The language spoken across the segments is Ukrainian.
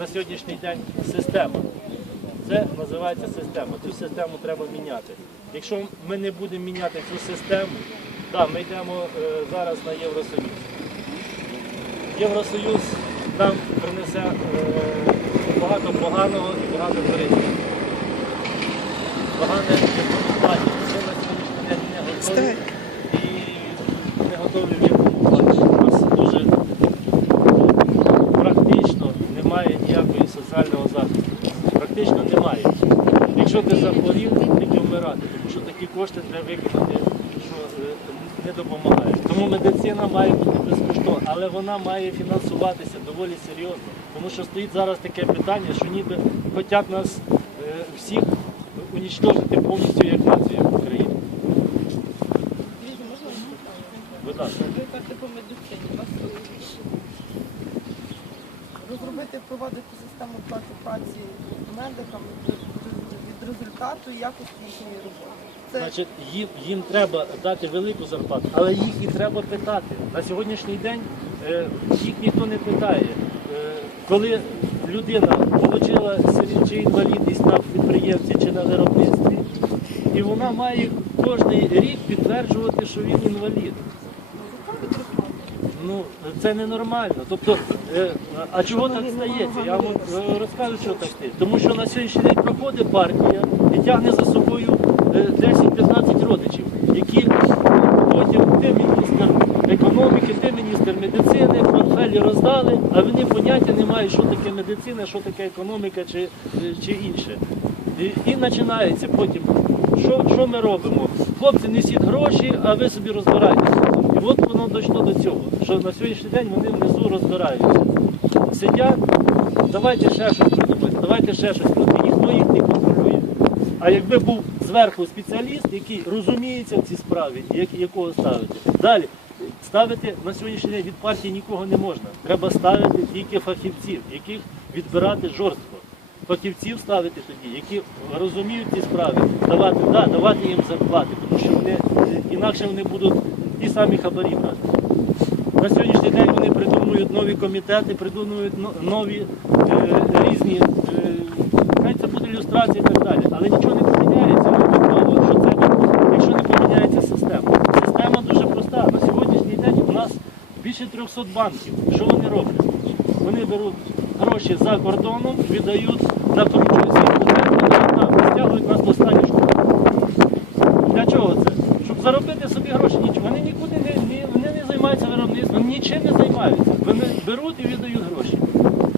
на сьогоднішній день система. Це називається система. Цю систему треба міняти. Якщо ми не будемо міняти цю систему, так, ми йдемо е, зараз на Євросоюз. Євросоюз нам принесе е, багато поганого і багато корисного. Погане плані. Ми на сьогоднішній день не готові і не готові в якому плані. У нас дуже практично немає ніякої соціального захисту. Практично немає. Якщо ти захворів, тільки вмирати, тому що такі кошти треба викинути, що е, не допомагають. Тому медицина має бути безкоштовна, але вона має фінансуватися доволі серйозно. Тому що стоїть зараз таке питання, що ніби хочуть нас е, всіх унічтожити повністю як націю в Україні. Будь ласка. Ви кажете по медицині. Розробити, впровадити систему оплати праці медикам результату і якості їхньої роботи. Це Значить, їм, їм треба дати велику зарплату, але їх і треба питати. На сьогоднішній день е, їх ніхто не питає. Е, коли людина отримала чи інвалідність на підприємстві чи на виробництві, і вона має кожен рік підтверджувати, що він інвалід. Ну, це ненормально. Тобто, е, а чого так стається? Я вам е, розкажу, що так стається. Тому що на сьогоднішній день проходить партія і тягне за собою е, 10-15 родичів, які потім ти міністр економіки, ти міністр медицини, портфелі роздали, а вони поняття не мають, що таке медицина, що таке економіка чи, е, чи інше. І, і починається потім, що, що ми робимо? Хлопці несіть гроші, а ви собі розбирайтеся. От воно дійшло до цього, що на сьогоднішній день вони внизу розбираються. Сидять, давайте ще щось придумати, давайте ще щось придумати. Ніхто їх не контролює. А якби був зверху спеціаліст, який розуміється в цій справі, як, якого ставити. Далі, ставити на сьогоднішній день від партії нікого не можна. Треба ставити тільки фахівців, яких відбирати жорстко. Фахівців ставити тоді, які розуміють ці справи, давати, да, давати їм зарплати, тому що вони інакше вони будуть ті самі хабарі брати. На сьогоднішній день вони придумують нові комітети, придумують нові е, різні, е, це буде ілюстрації і так далі. Але нічого не поміняється якщо не поміняється система. Система дуже проста. На сьогоднішній день у нас більше 300 банків. Що вони роблять? Вони беруть гроші за кордоном, віддають, накручують свій бюджет, віддають нам, стягують нас до останніх школи. Для чого це? Щоб заробити собі гроші. Нічого. Вони нікуди не, не, вони не займаються виробництвом, нічим не займаються. Вони беруть і віддають гроші.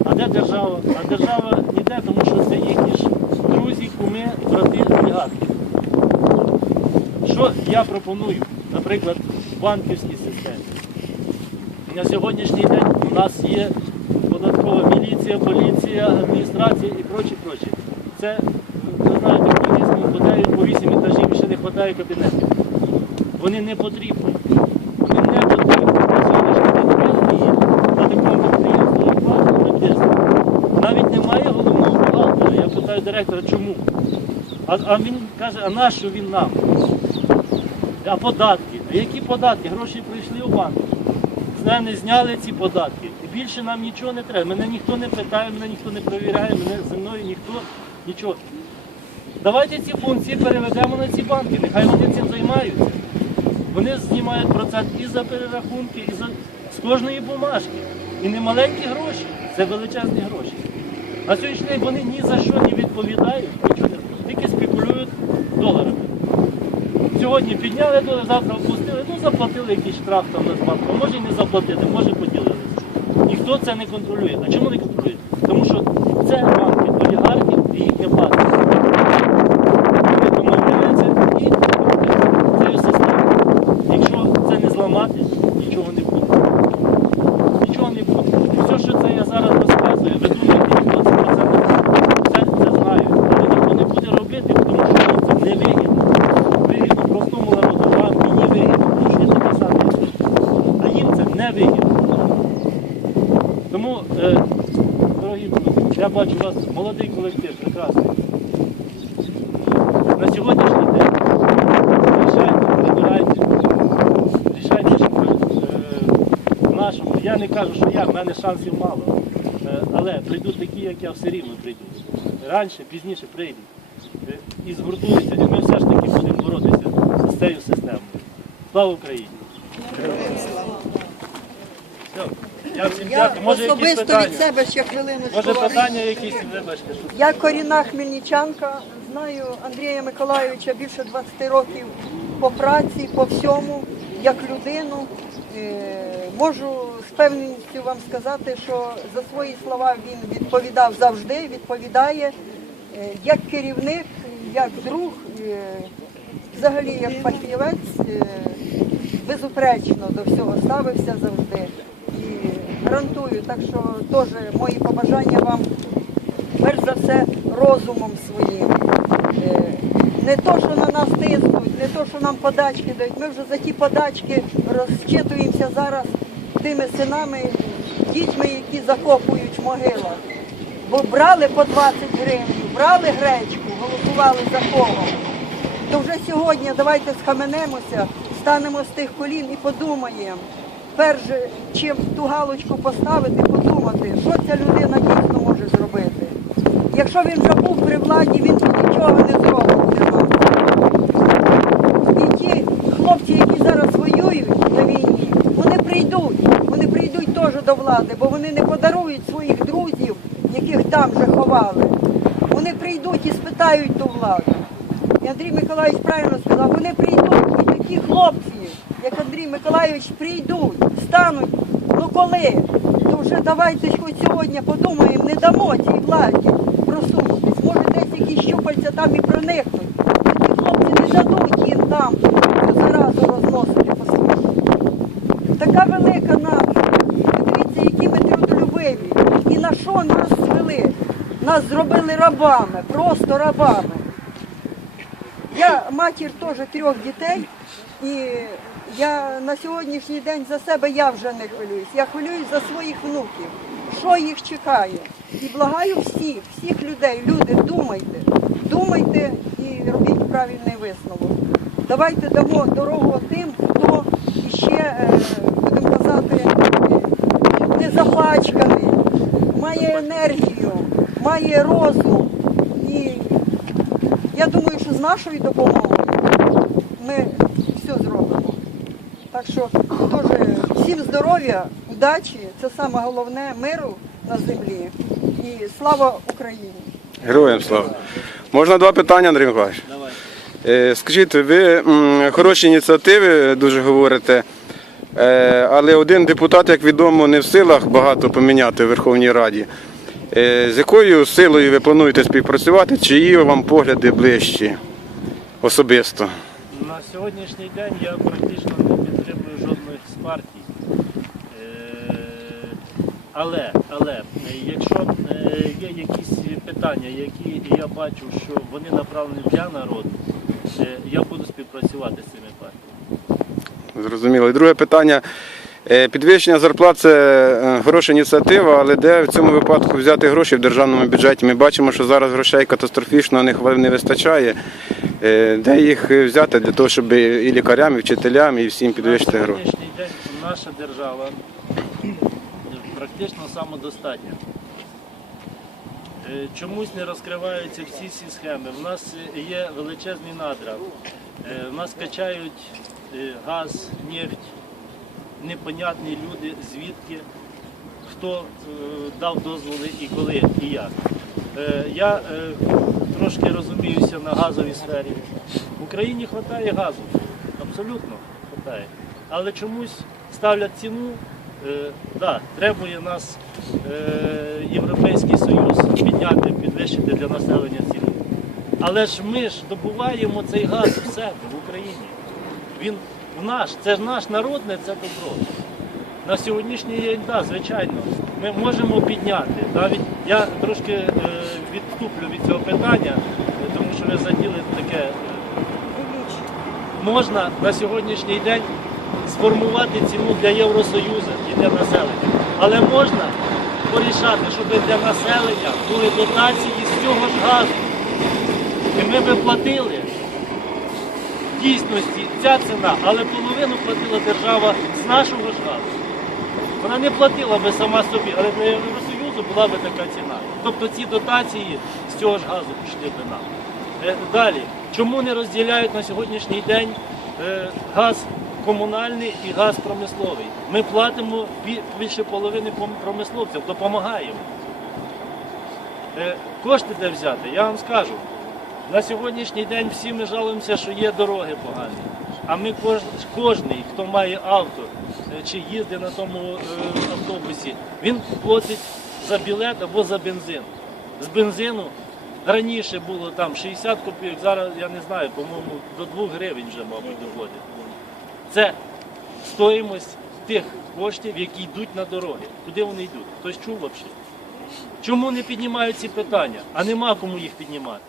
А де держава? А держава ніде, тому що це їхні ж друзі, куми, брати, олігархи. Що я пропоную, наприклад, в банківській системі? На сьогоднішній день у нас є податкова міліція, поліція, адміністрація і прочі, прочі. Це, ви знаєте, комунізму подають по 8 етажів ще не вистачає кабінетів. Вони не потрібні. Вони не потрібні. На сьогоднішній день немає на такому підприємстві, як ваше виробництво. Навіть немає головного бухгалтера. Я питаю директора, чому? А, а він каже, а нащо він нам? А податки? А які податки? Гроші прийшли у банк. З мене зняли ці податки. І більше нам нічого не треба. Мене ніхто не питає, мене ніхто не перевіряє, мене зі мною ніхто нічого. Давайте ці функції переведемо на ці банки, нехай вони цим займаються. Вони знімають процент і за перерахунки, і за з кожної бумажки. І не маленькі гроші, це величезні гроші. На сьогоднішній день вони ні за що не відповідають, тільки спекулюють доларами. Сьогодні підняли долар, завтра опустили, ну заплатили якийсь штраф там на збанку. Може не заплатити, може поділилися. Ніхто це не контролює. А чому не контролює? Тому що це банки олігархів і їхня партія. Вони домовляються і контролюють цю систему. Якщо це не зламати, нічого не буде. Нічого не буде. І все, що це я зараз розказую, ви думаєте, ніхто це про це не це, це знає. Але ніхто не буде робити, тому що їм це не вигідно. Вигідно простому народу, вам мені вигідно, тому що я таке саме роблю. А їм це не вигідно. Тому, е, дорогі я бачу у вас молодий колектив, прекрасний. На сьогоднішній день рішайте, вибирайте, рішайте, щоб е, в нашому. Я не кажу, що я, в мене шансів мало. Е, але прийдуть такі, як я, все рівно прийдуть. Раніше, пізніше прийдуть. Е, І згуртуються, і ми все ж таки будемо боротися з цією системою. Слава Україні! Все. Я всім Я дякую. Може якісь особисто питання? від себе ще хвилиночку. Може питання якісь, вибачте, що Я корінна хмельничанка, знаю Андрія Миколайовича більше 20 років по праці, по всьому, як людину. Е, Можу з певністю вам сказати, що за свої слова він відповідав завжди, відповідає е, як керівник, як друг, е, взагалі як фахівець, е, безупречно до всього ставився завжди. Гарантую, так що теж мої побажання вам перш за все розумом своїм. Е, Не то, що на нас тиснуть, не то, що нам подачки дають. Ми вже за ті подачки розчитуємося зараз тими синами, дітьми, які закопують в могилах. Бо брали по 20 гривень, брали гречку, голосували за кого. То вже сьогодні давайте схаменемося, станемо з тих колін і подумаємо. Перш чим ту галочку поставити, подумати, що ця людина дійсно може зробити. Якщо він вже був при владі, він нічого не зробить для нас. І ті хлопці, які зараз воюють на війні, вони прийдуть, вони прийдуть теж до влади, бо вони не подарують своїх друзів, яких там вже ховали. Вони прийдуть і спитають ту владу. І Андрій Миколаївич правильно сказав, вони прийдуть, і такі хлопці, як Андрій Миколаївич, прийдуть, стануть. Ну коли? То вже давайте хоч сьогодні подумаємо, не дамо цій владі просунутись. Може десь якісь щупальця там і проникнуть. Такі хлопці не дадуть їм там заразу розносити по світі. Така велика нація. Подивіться, які ми трудолюбиві. І на що нас звели? Нас зробили рабами, просто рабами. Я матір теж трьох дітей, і я на сьогоднішній день за себе я вже не хвилююсь. Я хвилююсь за своїх внуків, що їх чекає. І благаю всіх, всіх людей, люди, думайте, думайте і робіть правильний висновок. Давайте дамо дорогу тим, хто іще, е, будемо казати, не запачканий, має енергію, має розум. І я думаю, що з нашою допомогою ми. Так що теж всім здоров'я, удачі, це саме головне миру на землі. І слава Україні! Героям слава. Можна два питання, Андрій Миколаївич? давай. Е, Скажіть, ви хороші ініціативи дуже говорите, е, але один депутат, як відомо, не в силах багато поміняти в Верховній Раді. Е, З якою силою ви плануєте співпрацювати? Чиї вам погляди ближчі особисто? На сьогоднішній день я практично не партій. Е, Але, але е, якщо е, є якісь питання, які я бачу, що вони направлені для народу, я буду співпрацювати з цими партіями. Зрозуміло. І друге питання. Підвищення зарплат це хороша ініціатива, але де в цьому випадку взяти гроші в державному бюджеті? Ми бачимо, що зараз грошей катастрофічно хва- не вистачає. Де їх взяти для того, щоб і лікарям, і вчителям, і всім підвищити гроші? Наша держава практично самодостатня. Е, Чомусь не розкриваються всі ці схеми. У нас е, є величезний надра. Е, У нас качають е, газ, нефть, непонятні люди, звідки, хто е, дав дозволи і коли, і як. Е, Я е, трошки розуміюся на газовій сфері. В Україні вистачає газу, абсолютно вистачає. Але чомусь ставлять ціну, е, да, требує нас е, Європейський Союз підняти, підвищити для населення ціну. Але ж ми ж добуваємо цей газ в себе в Україні. Він в наш, це ж наш народне, це добро. На сьогоднішній день, да, звичайно, ми можемо підняти. Навіть я трошки е, відступлю від цього питання, тому що ви заділи таке. е, можна на сьогоднішній день сформувати ціну для Євросоюзу і для населення. Але можна порішати, щоб для населення були дотації з цього ж газу. І ми би платили в дійсності ця ціна, але половину платила держава з нашого ж газу. Вона не платила би сама собі, але для Євросоюзу була би така ціна. Тобто ці дотації з цього ж газу пішли би нам. Е, Далі, чому не розділяють на сьогоднішній день е, газ комунальний і газ промисловий? Ми платимо більше половини промисловців, допомагаємо. Е, Кошти де взяти, я вам скажу. На сьогоднішній день всі ми жалуємося, що є дороги погані. А ми кож, кожний, хто має авто е, чи їздить на тому е, автобусі, він платить за білет або за бензин. З бензину раніше було там 60 копійок, зараз я не знаю, по-моєму, до 2 гривень вже, мабуть, доходить. Це стоїмость тих коштів, які йдуть на дороги. Куди вони йдуть? Хтось чув взагалі? Чому не піднімають ці питання? А нема кому їх піднімати.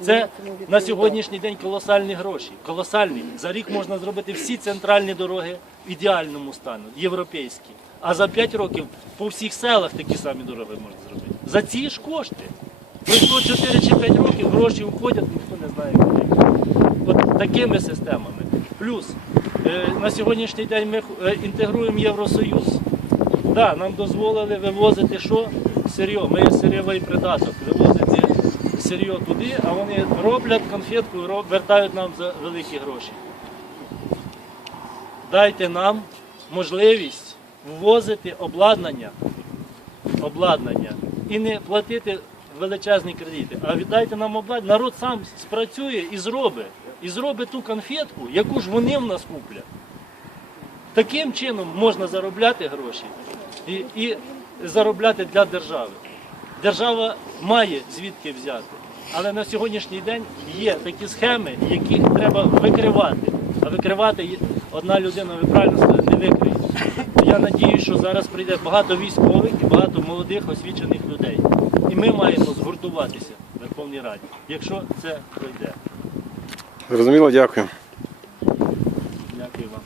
Це на сьогоднішній день колосальні гроші. Колосальні. За рік можна зробити всі центральні дороги в ідеальному стану, європейські. А за 5 років по всіх селах такі самі дороги можна зробити. За ці ж кошти. Пройшло 4 чи 5 років, гроші уходять, ніхто не знає куди. От такими системами. Плюс е, на сьогоднішній день ми е, інтегруємо Євросоюз. Да, нам дозволили вивозити що? Сир'йо. Ми є сирєвий придаток. Вивозити сир'йо туди, а вони роблять конфетку і вертають нам за великі гроші. Дайте нам можливість ввозити обладнання, обладнання і не платити величезні кредити. А віддайте нам обладнання. Народ сам спрацює і зробить. І зробить ту конфетку, яку ж вони в нас куплять. Таким чином можна заробляти гроші і, і заробляти для держави. Держава має звідки взяти. Але на сьогоднішній день є такі схеми, які треба викривати. А викривати одна людина, ви правильно не викриє. Я надіюсь, що зараз прийде багато військових і багато молодих освічених людей. І ми маємо згуртуватися в Верховній Раді, якщо це пройде. Зрозуміло, дякую. Дякую вам.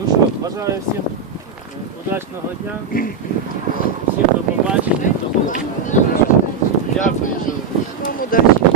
Ну що, бажаю всім е, удачного дня, всім до побачення. Дякую, що. Вам удачі.